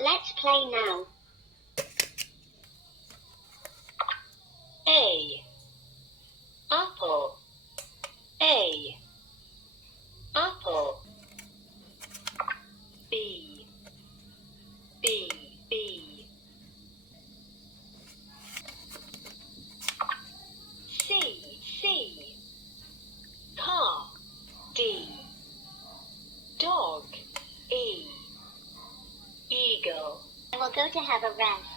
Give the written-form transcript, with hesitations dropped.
Let's play now. A. Apple. A. Apple. B. B. B. C. C. Car. D. Dog. E. Eagle. I will go to have a rest.